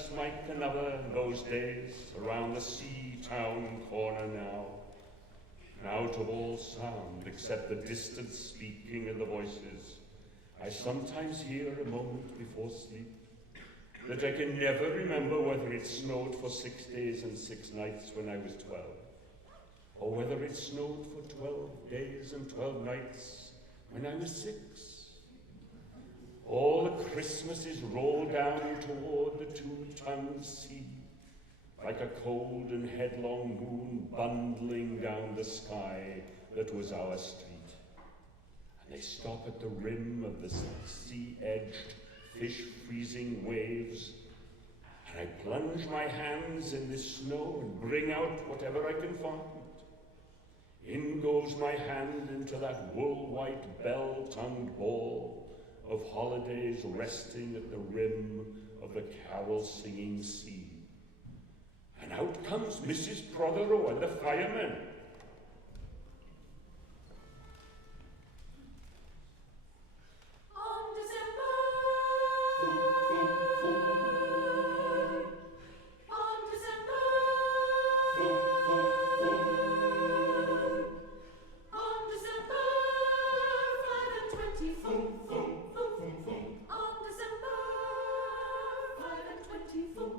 just like another in those days, around the sea-town corner now. And out of all sound, except the distant speaking of the voices, I sometimes hear a moment before sleep that I can never remember whether it snowed for 6 days and 6 nights when I was 12, or whether it snowed for 12 days and 12 nights when I was 6. All the Christmases roll down toward the two-tongued sea, like a cold and headlong moon bundling down the sky that was our street. And they stop at the rim of the sea-edged, fish-freezing waves, and I plunge my hands in the snow and bring out whatever I can find. In goes my hand into that wool-white, bell-tongued ball of holidays resting at the rim of the carol-singing sea. And out comes Mrs. Prothero and the firemen. On December, on December, on December 5 and 24. On December 5 and 24.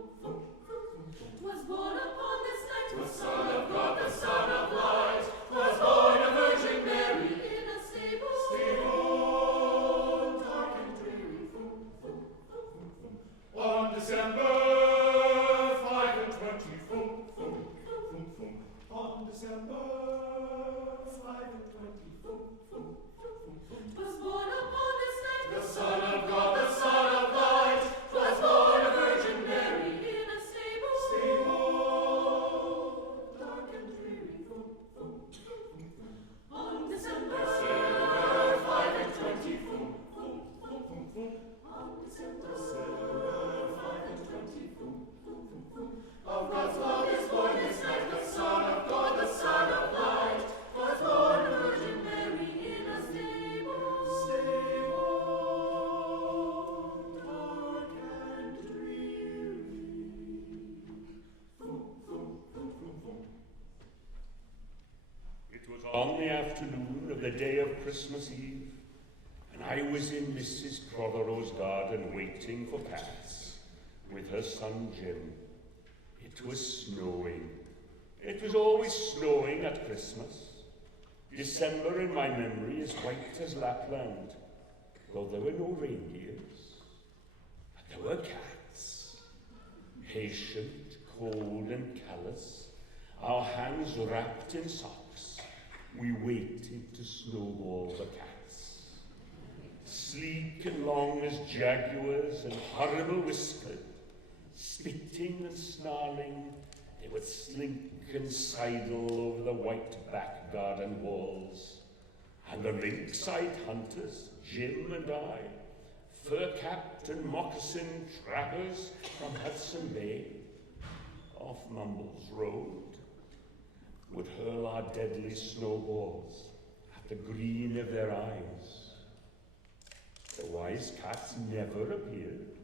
'Twas born upon this night the Son of God, the Son of Light. 'Twas born of Virgin Mary in a stable, dark and dreary. On December 5 and 24. On December 5 and 24. 'Twas born upon this night the Son of God, the Son of Light. 'Twas born of Virgin Mary in a stable, dark and dreary. On December 5 and 24. On December 5 and 24. Of God's love is born this night the Son of God, the Son of Light. 'Twas born of Virgin Mary in a stable, dark and dreary. It was on the afternoon of the day of Christmas Eve, and I was in Mrs. Prothero's garden waiting for Cats with her son Jim. It was snowing. It was always snowing at Christmas. December in my memory is white as Lapland, though there were no reindeers. But there were cats, patient, cold and callous, our hands wrapped in socks. We waited to snowball the cats. Sleek and long as jaguars and horrible whiskered, spitting and snarling, they would slink and sidle over the white back garden walls. And the rinkside hunters, Jim and I, fur-capped and moccasined trappers from Hudson Bay, off Mumbles Road, would hurl our deadly snowballs at the green of their eyes. The wise cats never appeared.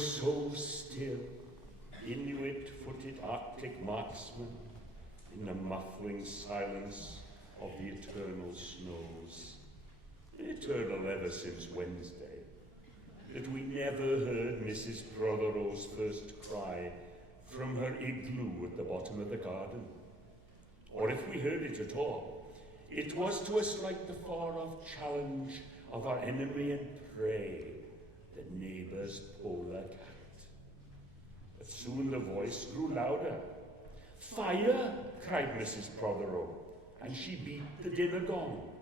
was so still, Inuit-footed Arctic marksmen in the muffling silence of the eternal snows. Eternal ever since Wednesday, that we never heard Mrs. Prothero's first cry from her igloo at the bottom of the garden. Or if we heard it at all, it was to us like the far-off challenge of our enemy and prey, the neighbour's polar cat. But soon the voice grew louder. "Fire!" cried Mrs. Prothero, and she beat the dinner gong.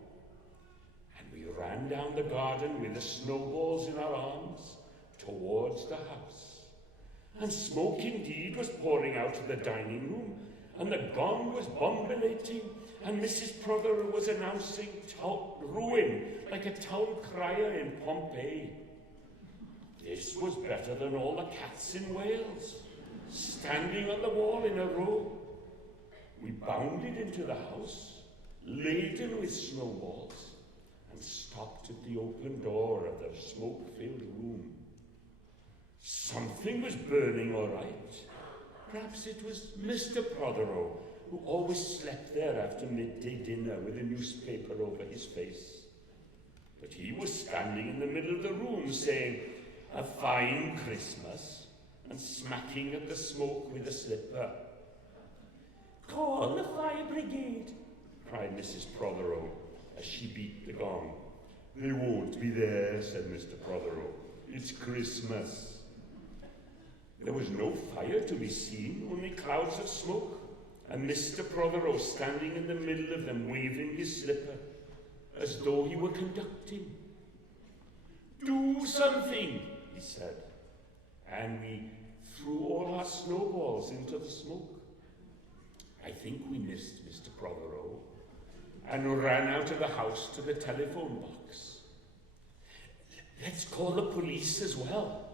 And we ran down the garden with the snowballs in our arms towards the house. And smoke indeed was pouring out of the dining room, and the gong was bombulating, and Mrs. Prothero was announcing ruin like a town crier in Pompeii. This was better than all the cats in Wales, standing on the wall in a row. We bounded into the house, laden with snowballs, and stopped at the open door of the smoke-filled room. Something was burning all right. Perhaps it was Mr. Prothero, who always slept there after midday dinner with a newspaper over his face. But he was standing in the middle of the room saying, "A fine Christmas," and smacking at the smoke with a slipper. "Call the fire brigade," cried Mrs. Prothero as she beat the gong. "They won't be there," said Mr. Prothero. "It's Christmas." There was no fire to be seen, only clouds of smoke, and Mr. Prothero standing in the middle of them, waving his slipper, as though he were conducting. "Do something," he said, and we threw all our snowballs into the smoke. I think we missed Mr. Prothero, and ran out of the house to the telephone box. "Let's call the police as well.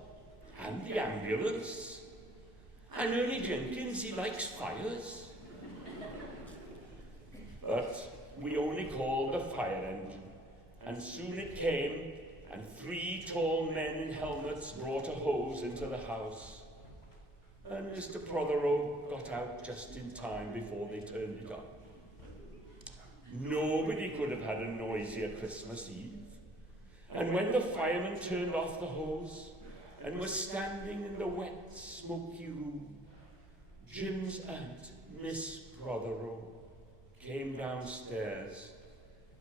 And the ambulance. And Ernie Jenkins, he likes fires." But we only called the fire engine, and soon it came, and 3 tall men in helmets brought a hose into the house. And Mr. Prothero got out just in time before they turned it on. Nobody could have had a noisier Christmas Eve. And when the firemen turned off the hose, and was standing in the wet, smoky room, Jim's aunt, Miss Prothero, came downstairs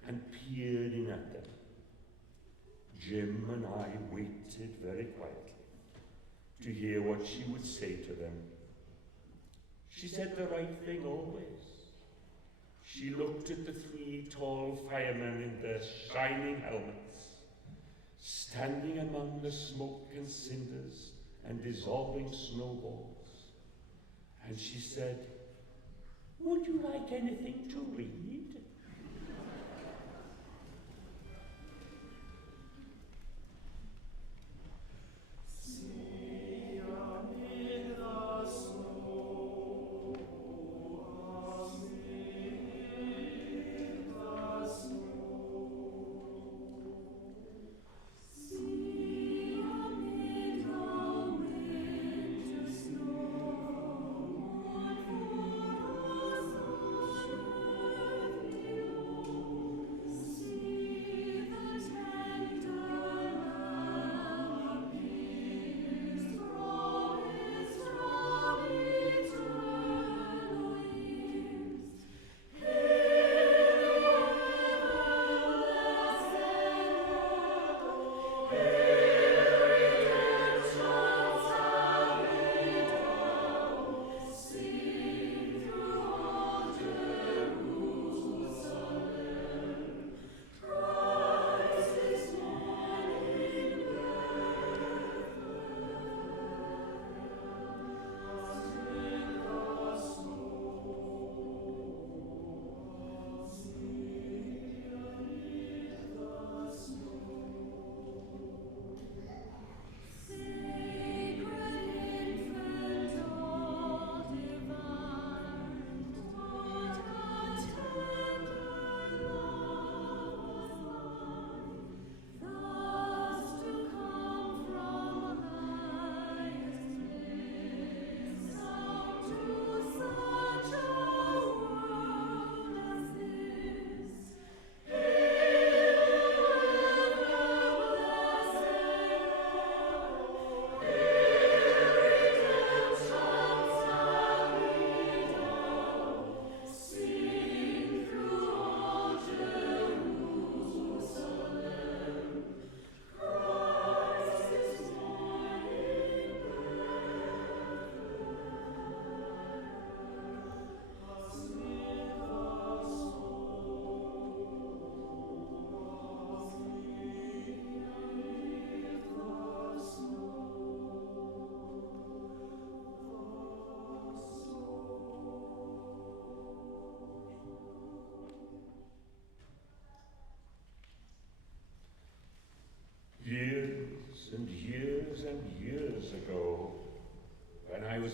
and peered in at them. Jim and I waited very quietly to hear what she would say to them. She said the right thing always. She looked at the 3 tall firemen in their shining helmets, standing among the smoke and cinders and dissolving snowballs. And she said, "Would you like anything to read?" See amid the snow, amid the snow. See amid the winter snow, mourn for us a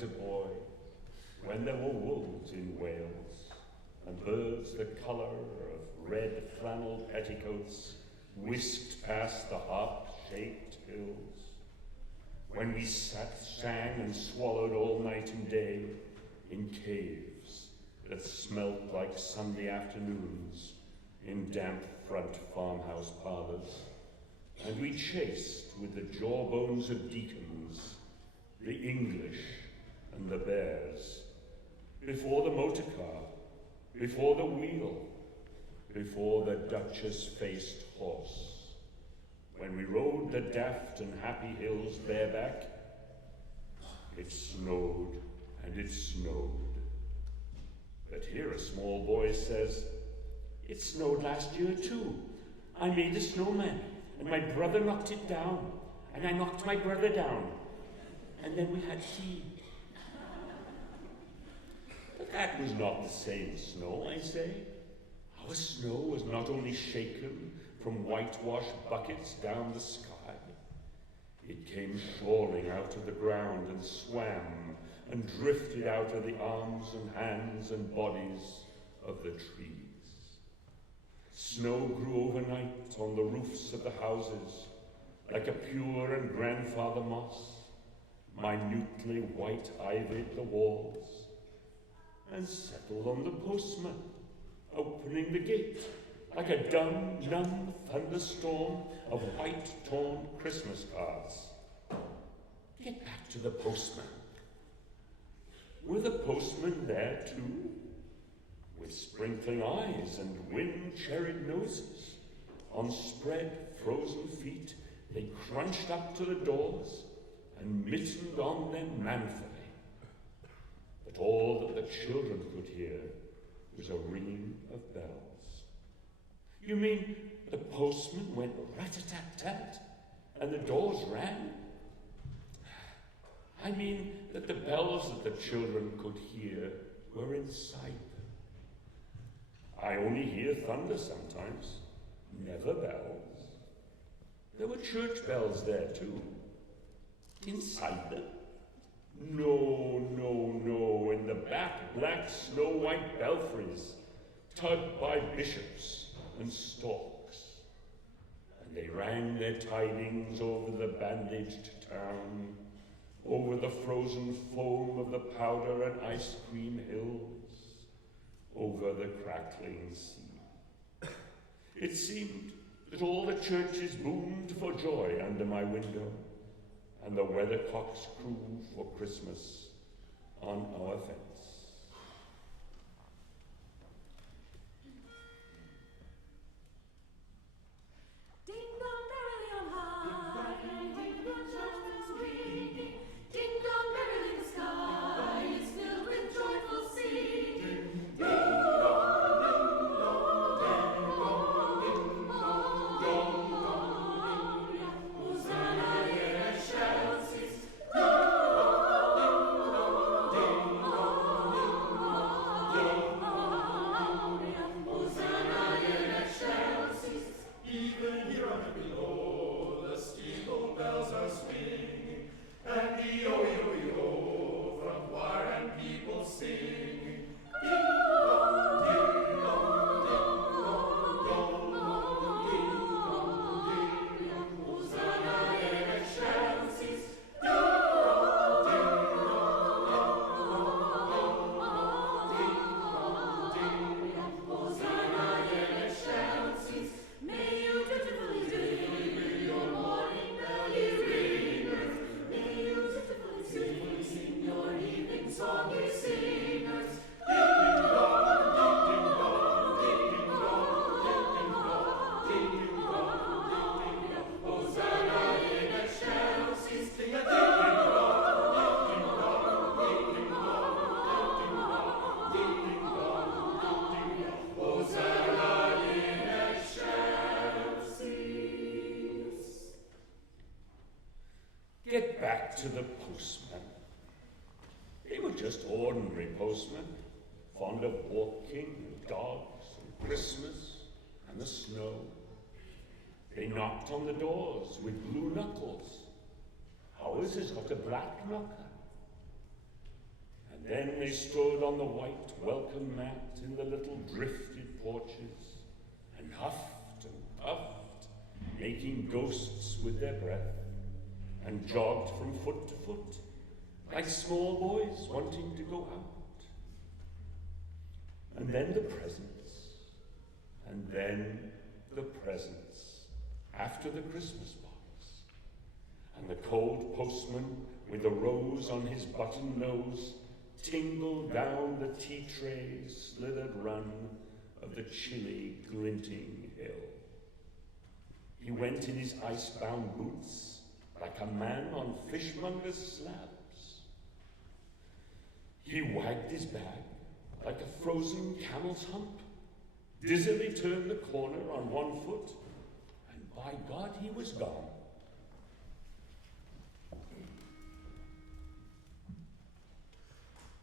was a boy, when there were wolves in Wales, and birds the colour of red flannel petticoats whisked past the harp-shaped hills, when we sat, sang, and swallowed all night and day in caves that smelt like Sunday afternoons in damp front farmhouse parlours, and we chased with the jawbones of deacons the English and the bears, before the motor car, before the wheel, before the Duchess-faced horse, when we rode the daft and happy hills bareback. It snowed and it snowed. But here a small boy says, "It snowed last year too. I made a snowman, and my brother knocked it down, and I knocked my brother down, and then we had tea." But that was not the same snow, I say. Our snow was not only shaken from whitewash buckets down the sky. It came soaring out of the ground and swam and drifted out of the arms and hands and bodies of the trees. Snow grew overnight on the roofs of the houses like a pure and grandfather moss, minutely white-ivied the walls, and settled on the postman, opening the gate like a dumb, numb thunderstorm of white, torn Christmas cards. Get back to the postman. Were the postmen there too? With sprinkling eyes and wind-cherried noses, on spread, frozen feet, they crunched up to the doors and mittened on them manfully. But all that the children could hear was a ringing of bells. You mean the postman went rat-a-tat-tat and the doors rang? I mean that the bells that the children could hear were inside them. I only hear thunder sometimes, never bells. There were church bells there too. Inside them? No, no, no, in the back black snow-white belfries, tugged by bishops and storks. And they rang their tidings over the bandaged town, over the frozen foam of the powder and ice cream hills, over the crackling sea. It seemed that all the churches boomed for joy under my window, and the weathercocks crew for Christmas on our fence. Ding dong merrily on high, ding dong church ringing, ding dong merrily the sky is filled with joyful singing. Ding dong, ding dong, ding dong, ding dong, ding dong, Hosanna in excelsis. Ding dong, ding dong, ding dong, ding dong, Hosanna in excelsis. Even here on and below, the steeple bells are swinging, and the yo-yo-yo from choir and people sing. Ding dong, ding dong, ding dong, ding dong, ding dong, ding dong, Hosanna in excelsis. Ding dong, ding dong, ding dong, ding dong, Hosanna in excelsis. May you dutifully ring your morning bell, ye ringers. May you dutifully sing your evening song, ye singers. Ding dong, ding dong, ding dong, ding dong, ding dong, ding dong, Hosanna in excelsis. Ding dong, ding dong, ding dong, ding dong, ding dong, Hosanna in excelsis. Get back to the postmen. They were just ordinary postmen, fond of walking and dogs and Christmas and the snow. They knocked on the doors with blue knuckles. Ours has got a black knocker. And then they stood on the white welcome mat in the little drifted porches, and huffed and puffed, making ghosts with their breath, and jogged from foot to foot, like small boys wanting to go out. And then the presents, and then the presents, after the Christmas box, and the cold postman with the rose on his button nose tingled down the tea tray slithered run of the chilly, glinting hill. He went in his ice-bound boots like a man on fishmonger's slabs. He wagged his bag like a frozen camel's hump, dizzily turned the corner on one foot, and by God, he was gone.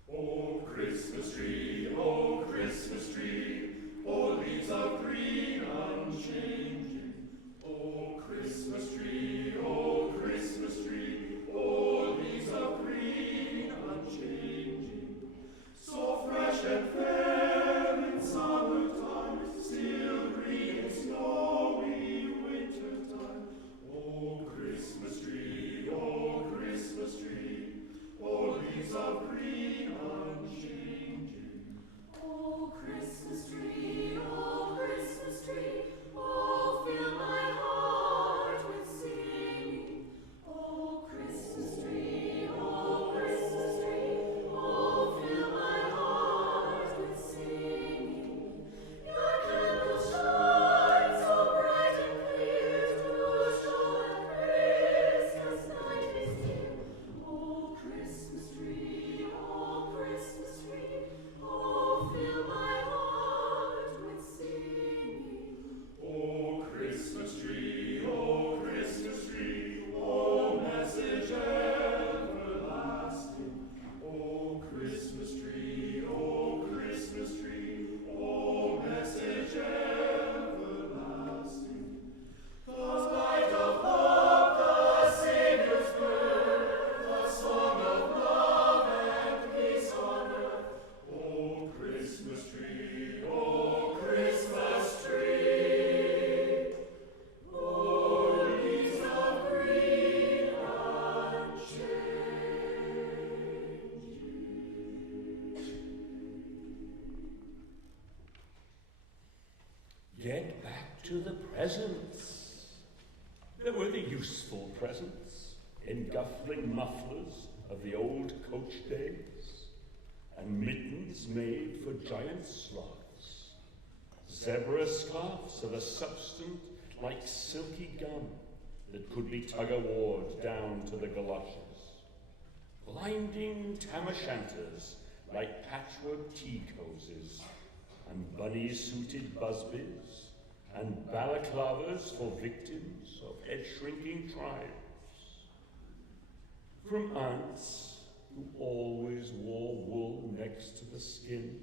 Oh, Christmas tree, oh, Christmas tree, oh, leaves of green unchanging. Oh, Christmas tree, oh, Christmas tree, oh, leaves of green unchanging. So fresh and fair in summertime, still green in snowy wintertime. Oh, Christmas tree, oh, Christmas tree, oh, leaves of green unchanging. Oh, Christmas tree, oh, Christmas tree, oh, fill my heart with singing. Oh, Christmas tree, oh, Christmas tree, oh, fill my heart with singing. Your candles shine so bright and clear to show that Christmas night is here. Oh, Christmas tree, oh, Christmas tree, oh, fill my heart with singing. Oh, Christmas tree, oh, Christmas tree, oh, message everlasting. Oh, Christmas tree, oh, Christmas tree, oh, message everlasting. The light of love, the Saviour's birth, the song of love and peace on earth. Oh, Christmas tree, oh, Christmas tree, oh, leaves of green unchanging. Get back to the presents. There were the useful presents, engulfing mufflers of the old coach days, and mittens made for giant sloths, zebra scarfs of a substance like silky gum that could be tug-of-warred down to the galoshes, blinding tam-o'-shanters like patchwork tea cozies, and bunny-suited busbies, and balaclavas for victims of head-shrinking tribes. From aunts who always wore wool next to the skin,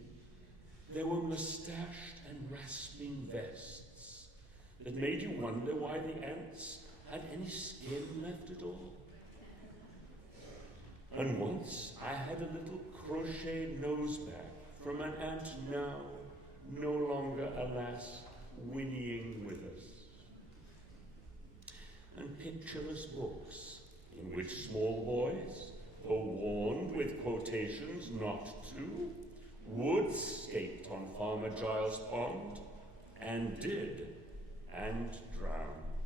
there were mustached and rasping vests that made you wonder why the ants had any skin left at all. And once I had a little crocheted nosebag from an aunt now, no longer, alas, whinnying with us. And pictureless books in which small boys, though warned with quotations not to, would skate on Farmer Giles' pond, and did, and drowned.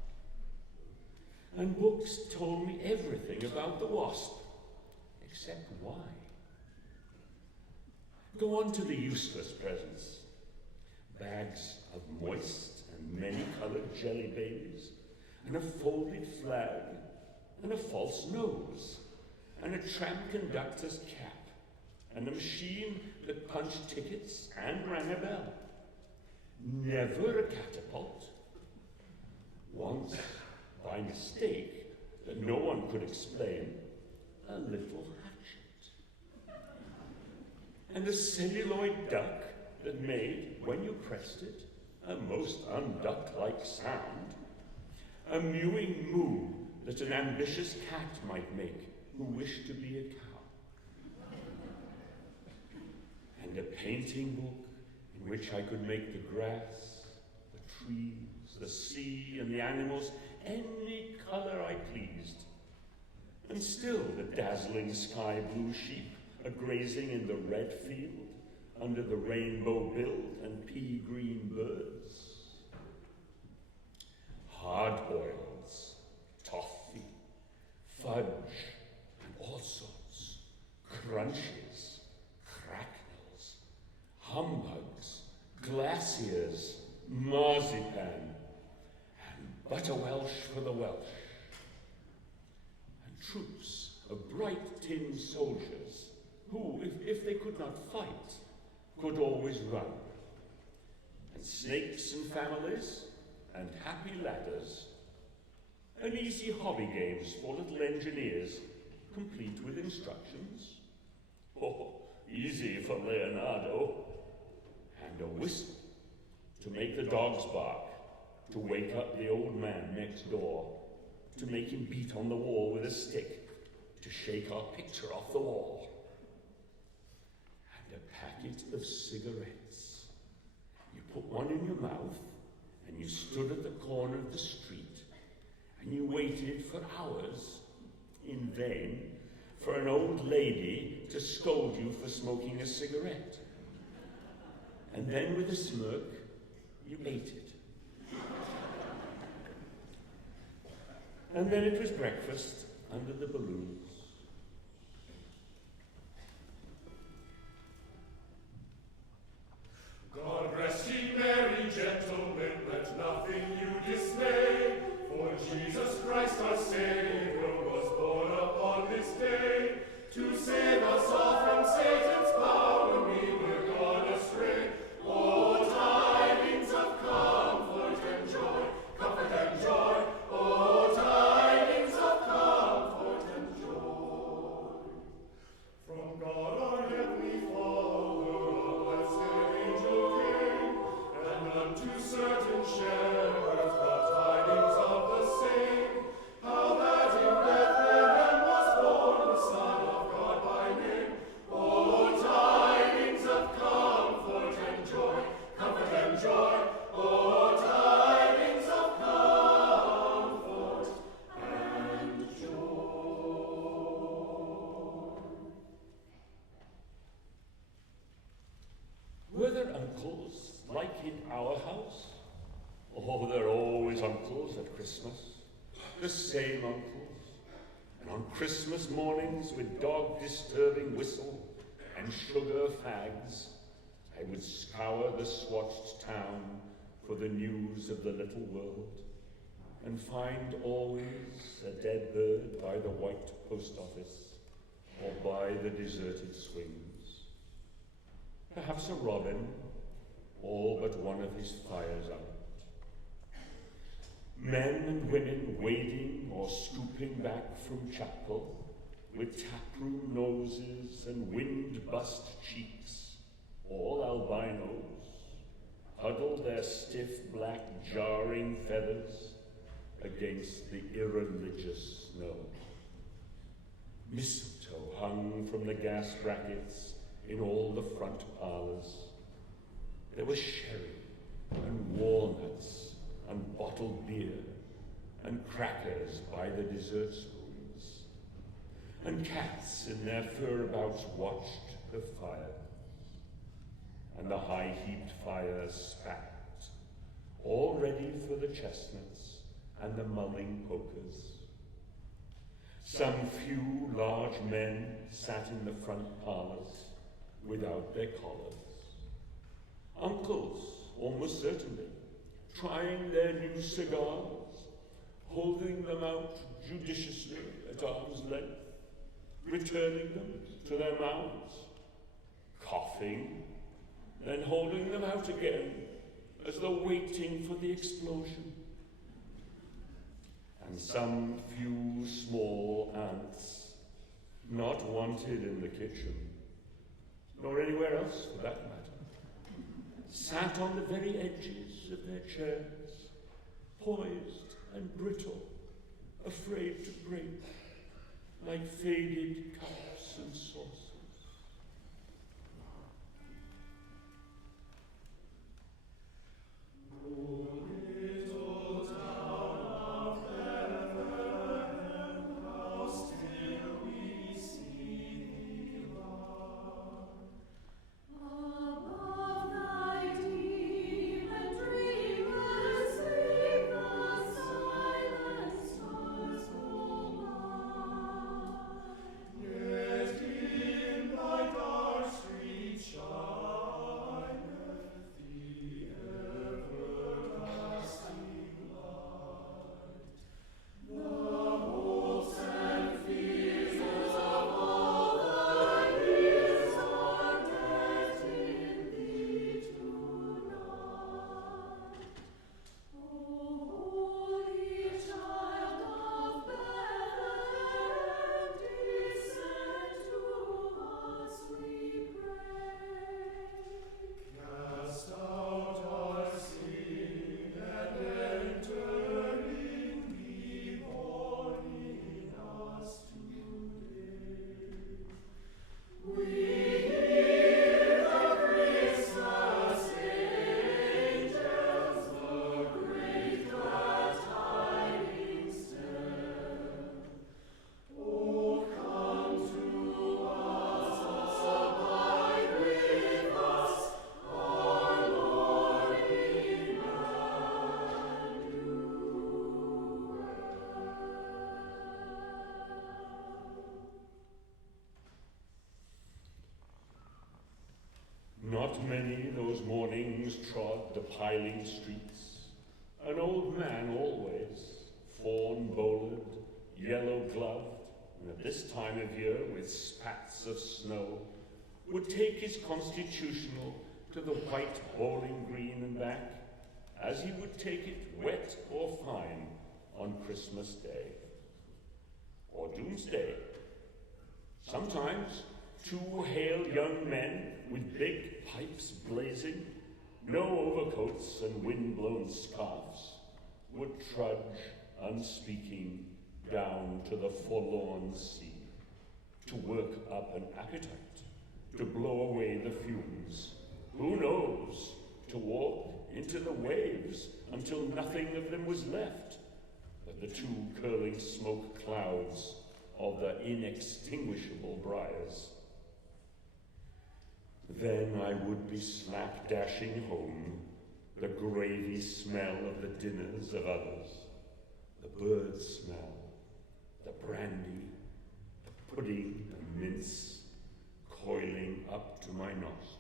And books told me everything about the wasp, except why. Go on to the useless presents. Bags of moist and many-colored jelly babies, and a folded flag, and a false nose, and a tram conductor's cap, and a machine that punched tickets and rang a bell. Never a catapult. Once, by mistake, that no one could explain, a little hatchet. And a celluloid duck that made, when you pressed it, a most unduck-like sound. A mewing moo that an ambitious cat might make who wished to be a cow. and a painting book in which I could make the grass, the trees, the sea, and the animals any colour I pleased. And still the dazzling sky blue sheep are grazing in the red field under the rainbow-billed and pea-green birds. Hard-boileds, toffee, fudge, and all sorts, crunches, cracknels, humbugs, glaciers, marzipan, and butterwelsh for the Welsh, and troops of bright tin soldiers who, if they could not fight, could always run, and snakes and families, and happy ladders, and easy hobby games for little engineers, complete with instructions. Oh, easy for Leonardo. And a whistle to make the dogs bark, to wake up the old man next door, to make him beat on the wall with a stick, to shake our picture off the wall. And a packet of cigarettes. You put one in your mouth, and you stood at the corner of the street, and you waited for hours, in vain, for an old lady to scold you for smoking a cigarette. And then with a smirk, you ate it. And then it was breakfast under the balloons. God rest ye merry gentlemen, let nothing you dismay, for Jesus Christ our Savior was born upon this day, to save us all from Satan's power when we were gone astray. Oh, tidings of comfort and joy, comfort and joy, oh, tidings of comfort and joy. From God our heavenly Father, a blessed angel came, and unto certain shepherds brought tidings of the same, how that in Bethlehem was born the Son of God by name. Oh, tidings of comfort and joy, comfort and joy, oh, tidings of comfort and joy. Were there uncles like in our house? Oh, there are always uncles at Christmas, the same uncles. And on Christmas mornings, with dog-disturbing whistle and sugar fags, I would scour the swatched town for the news of the little world, and find always a dead bird by the white post office, or by the deserted swings. Perhaps a robin, all but one of his fires out. Men and women wading or scooping back from chapel, with taproom noses and wind-bust cheeks, all albinos, huddled their stiff black jarring feathers against the irreligious snow. Mistletoe hung from the gas brackets in all the front parlors. There was sherry and walnuts and bottled beer and crackers by the dessert spoons. And cats in their fur-abouts watched the fire. And the high-heaped fire spat, all ready for the chestnuts and the mulling pokers. Some few large men sat in the front parlors without their collars. Uncles, almost certainly, trying their new cigars, holding them out judiciously at arm's length, returning them to their mouths, coughing, then holding them out again as though waiting for the explosion. And some few small ants, not wanted in the kitchen, nor anywhere else for that matter, sat on the very edges of their chairs, poised and brittle, afraid to break, like faded cups and saucers. little town of Bethlehem, how still we see thee lie. Above thy deep and dreamless sleep, the silent stars go by. Yet in thy dark street shineth the everlasting light. The hopes and fears of all thy years are decked in thee tonight. O holy child of Bethlehem, descend to us, we pray. Cast out our sin and enter in, be born in us today. We hear the Christmas angels, the great glad tidings tell. Oh, come to us, abide with us, our Lord Not many those mornings trod the piling streets. An old man always, fawn-bowlered, yellow-gloved, and at this time of year with spats of snow, would take his constitutional to the white bowling green and back, as he would take it wet or fine on Christmas Day. Or Doomsday. Sometimes two hale young men with big pipes blazing, no overcoats and wind-blown scarfs, would trudge, unspeaking, down to the forlorn sea, to work up an appetite, to blow away the fumes. Who knows? To walk into the waves until nothing of them was left but the two curling smoke clouds of the inextinguishable briars. Then I would be slap-dashing home, the gravy smell of the dinners of others, the bird smell, the brandy, the pudding, the mince, coiling up to my nostrils.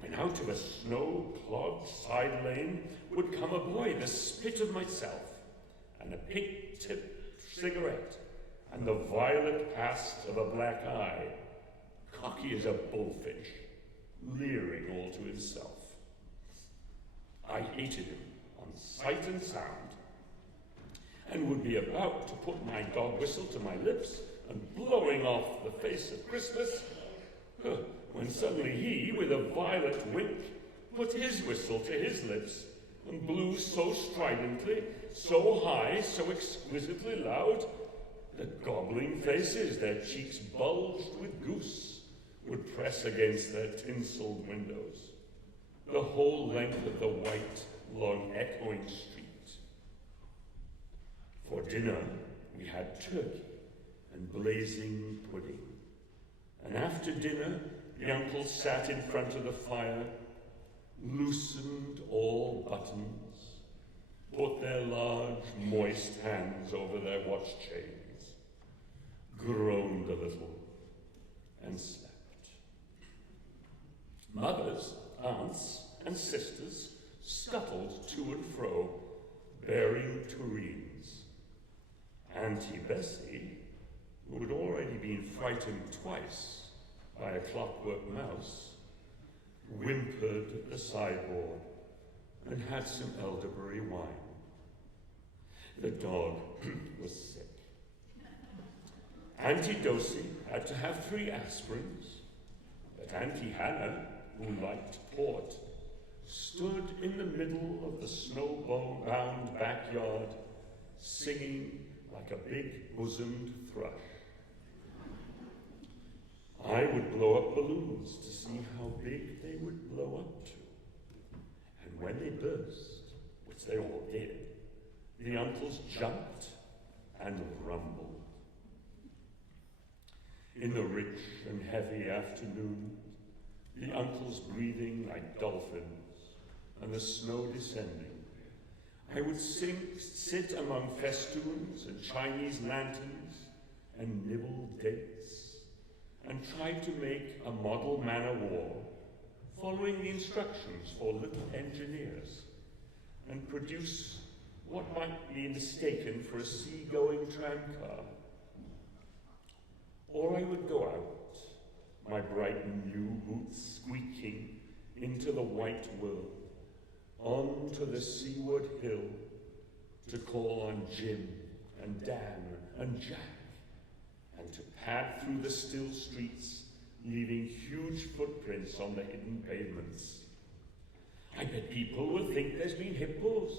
When out of a snow-clogged side lane would come a boy, the spit of myself, and a pink-tipped cigarette, and the violet past of a black eye, cocky as a bullfinch, leering all to himself. I hated him on sight and sound, and would be about to put my dog whistle to my lips and blowing off the face of Christmas, when suddenly he, with a violet wink, put his whistle to his lips and blew so stridently, so high, so exquisitely loud, that gobbling faces, their cheeks bulged with goose, would press against their tinselled windows, the whole length of the white, long echoing street. For dinner, we had turkey and blazing pudding. And after dinner, the uncles sat in front of the fire, loosened all buttons, put their large, moist hands over their watch chains, groaned a little, and slept. Mothers, aunts, and sisters scuttled to and fro, bearing tureens. Auntie Bessie, who had already been frightened twice by a clockwork mouse, whimpered at the sideboard and had some elderberry wine. The dog was sick. Auntie Dosey had to have 3 aspirins, but Auntie Hannah, who liked port, stood in the middle of the snow-bound backyard, singing like a big-bosomed thrush. I would blow up balloons to see how big they would blow up to. when they burst, which they all did, the uncles jumped and rumbled. In the rich and heavy afternoon, the uncles breathing like dolphins, and the snow descending, I would sit among festoons and Chinese lanterns and nibble dates, and try to make a model man o' war, following the instructions for little engineers, and produce what might be mistaken for a sea-going tram car. Or I would go out, my bright new boots squeaking, into the white world, onto the seaward hill, to call on Jim and Dan and Jack, and to pad through the still streets, leaving huge footprints on the hidden pavements. I bet people will think there's been hippos.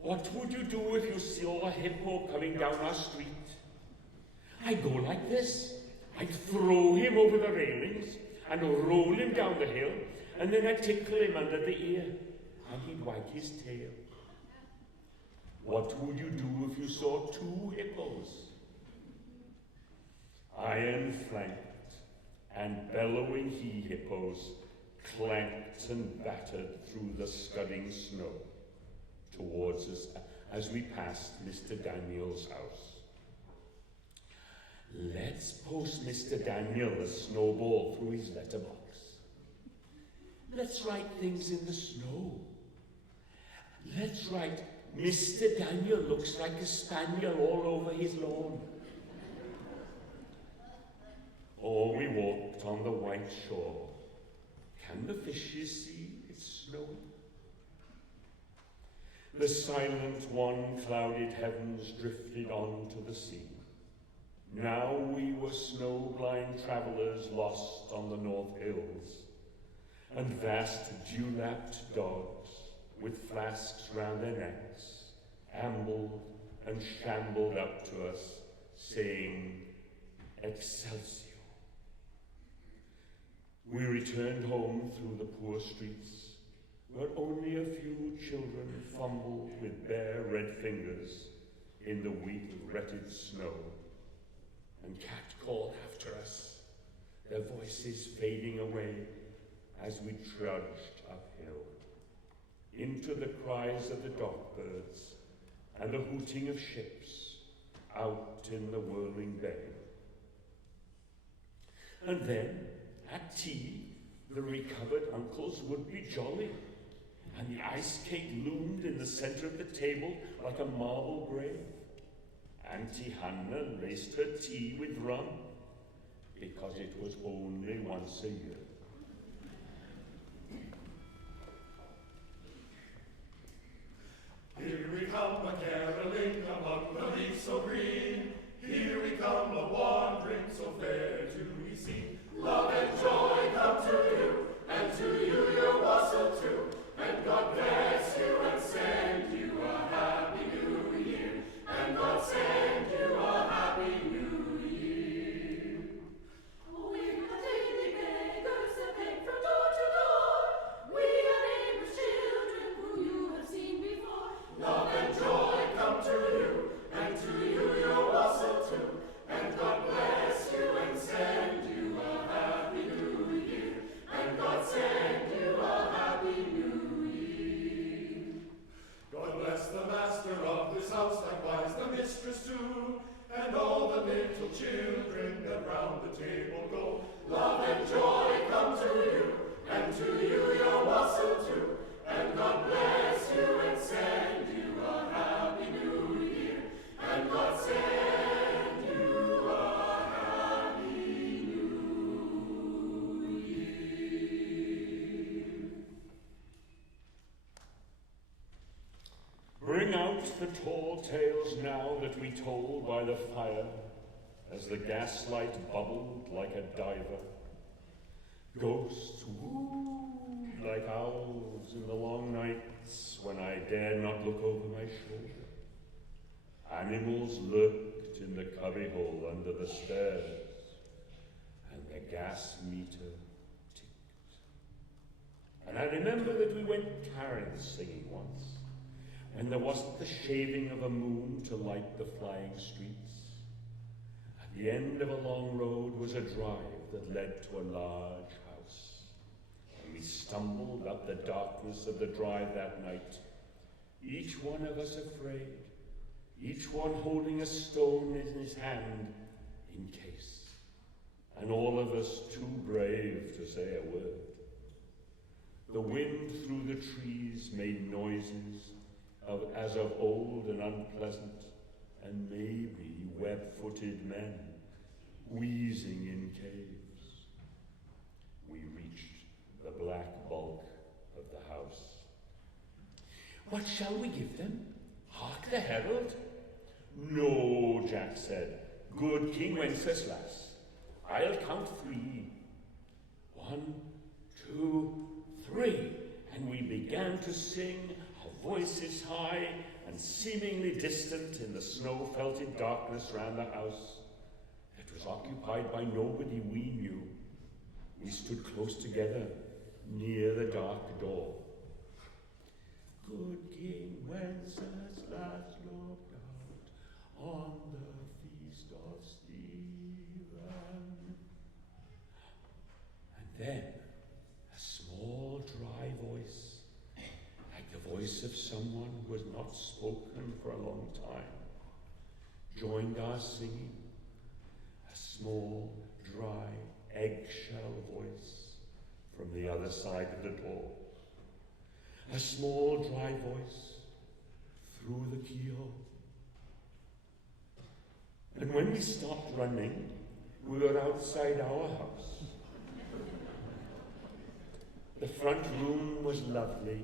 What would you do if you saw a hippo coming down our street? I'd go like this. I'd throw him over the railings and roll him down the hill, and then I'd tickle him under the ear, and he'd wag his tail. What would you do if you saw two hippos? Iron-flanked and bellowing he-hippos clanked and battered through the scudding snow towards us as we passed Mr. Daniel's house. Let's post Mr. Daniel a snowball through his letterbox. Let's write things in the snow. Let's write, Mr. Daniel looks like a spaniel all over his lawn. Or we walked on the white shore. Can the fishes see it's snowing? The silent one-clouded heavens drifted on to the sea. Now we were snow-blind travelers lost on the North Hills, and vast dew-lapped dogs with flasks round their necks ambled and shambled up to us, saying, Excelsior. We returned home through the poor streets, where only a few children fumbled with bare red fingers in the wheat-retted snow, and cat-called after us, their voices fading away as we trudged uphill, into the cries of the dock-birds and the hooting of ships out in the whirling bay. And then, at tea, the recovered uncles would be jolly, and the ice cake loomed in the center of the table like a marble grave. Auntie Hannah laced her tea with rum, because it was only once a year. Here we come a-caroling among the leaves so green. Here we come a-wandering so fair to we see. Love and joy come to you, and to you your wassail too. And God bless you and send you a happy new year. And God send you a happy new year. We're not daily beggars that beg from door to door. We are neighbors' children whom you have seen before. Love and joy come to you, and to you your wassail too. And God bless you and send you a happy new year. And God send you a happy new year. God bless the master of this house, likewise the mistress too, and all the little children that round the table go. Love and joy come to you, and to you your wassail too. And God bless you and send you a happy new year. And God send you a happy new year. Bring out the tall tales now that we told by the fire, as the gaslight bubbled like a diver. Ghosts wooed like owls in the long nights when I dared not look over my shoulder. Animals lurked in the cubbyhole under the stairs, and the gas meter ticked. And I remember that we went carol singing once, when there wasn't the shaving of a moon to light the flying streets. At the end of a long road was a drive that led to a large house. And we stumbled up the darkness of the drive that night, each one of us afraid, each one holding a stone in his hand in case, and all of us too brave to say a word. The wind through the trees made noises as of old and unpleasant, and maybe web-footed men wheezing in caves. We reached the black bulk of the house. "What shall we give them? Hark the herald?" "No," Jack said. "Good King Wenceslas. I'll count 3. 1, 2, 3. And we began to sing, our voices high and seemingly distant in the snow-felted darkness round the house. It was occupied by nobody we knew. We stood close together near the dark door. "Good King Wenceslas looked out on the feast of Stephen." And then a small, dry voice, like the voice of someone who has not spoken for a long time, joined our singing. A small, dry, eggshell voice from the other side of the door. A small, dry voice through the keyhole. And when we stopped running, we were outside our house. The front room was lovely.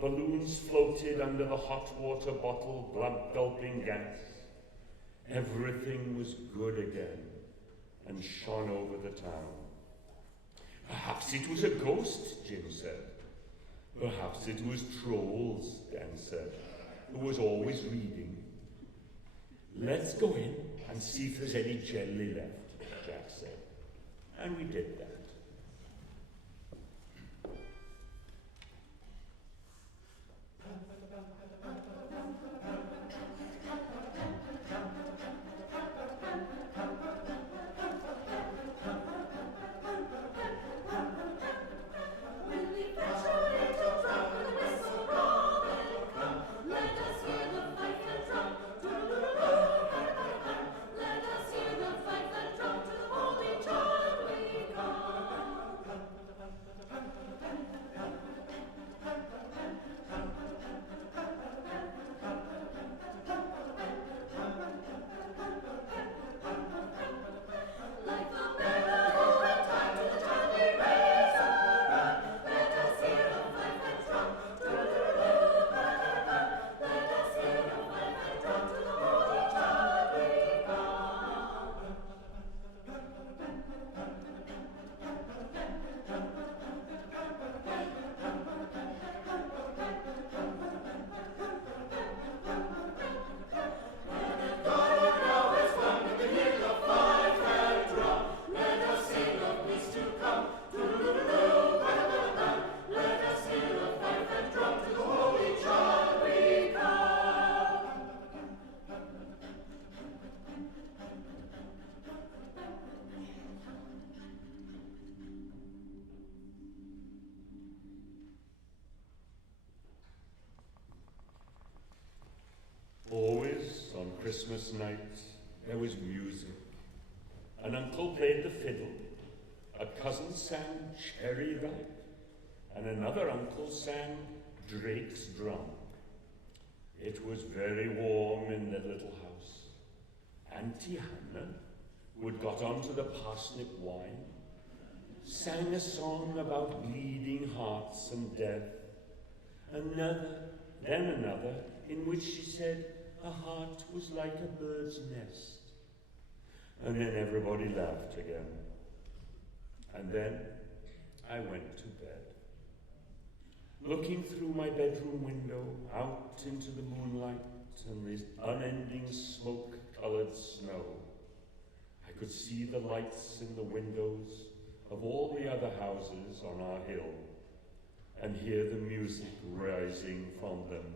Balloons floated under the hot water bottle, gulping gas. Everything was good again and shone over the town. "Perhaps it was a ghost," Jim said. "Perhaps it was trolls," Dan said, who was always reading. "Let's go in and see if there's any jelly left," Jack said. And we did that. Always on Christmas night, there was music. An uncle played the fiddle, a cousin sang Cherry Ripe, and another uncle sang Drake's Drum. It was very warm in the little house. Auntie Hannah, who had got onto the parsnip wine, sang a song about bleeding hearts and death. Another, then another, in which she said a heart was like a bird's nest. And then everybody laughed again. And then I went to bed. Looking through my bedroom window out into the moonlight and the unending smoke-colored snow, I could see the lights in the windows of all the other houses on our hill. and hear the music rising from them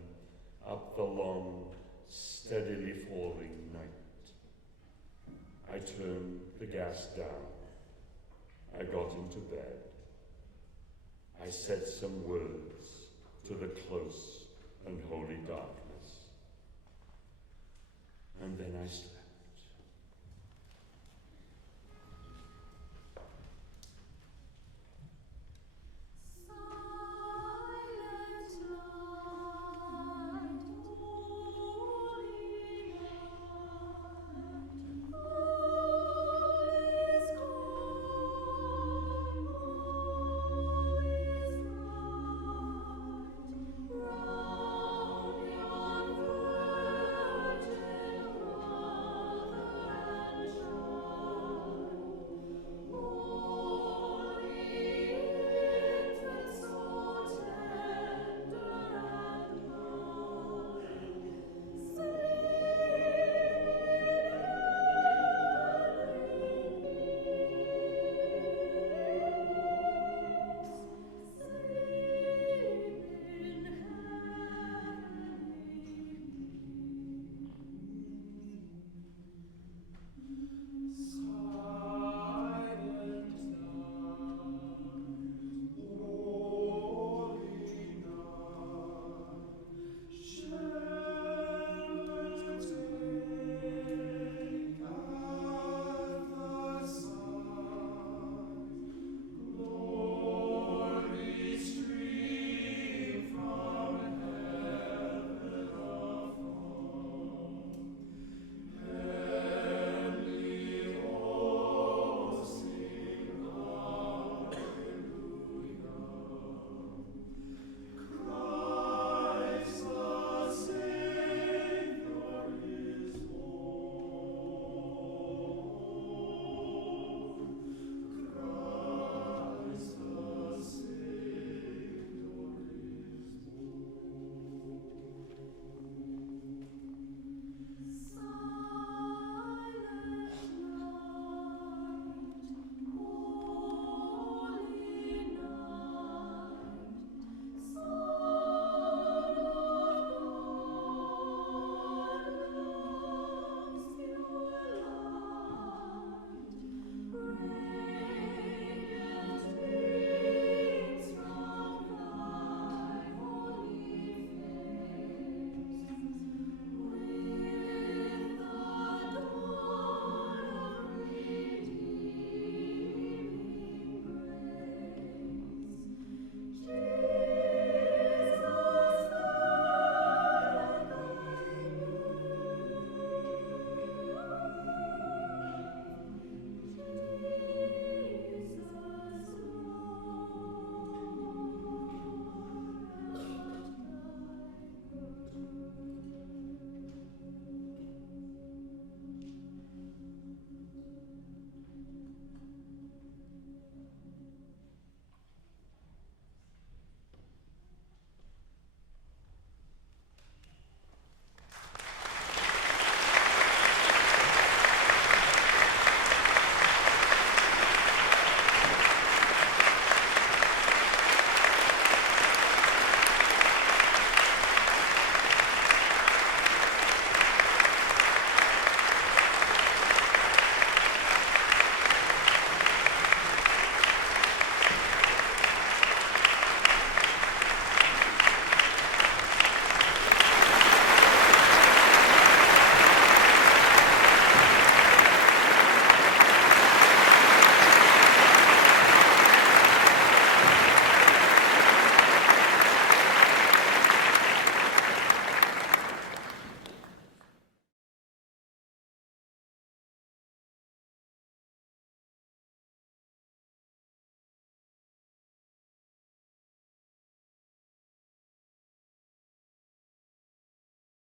up the long, steadily falling night. I turned the gas down. I got into bed. I said some words to the close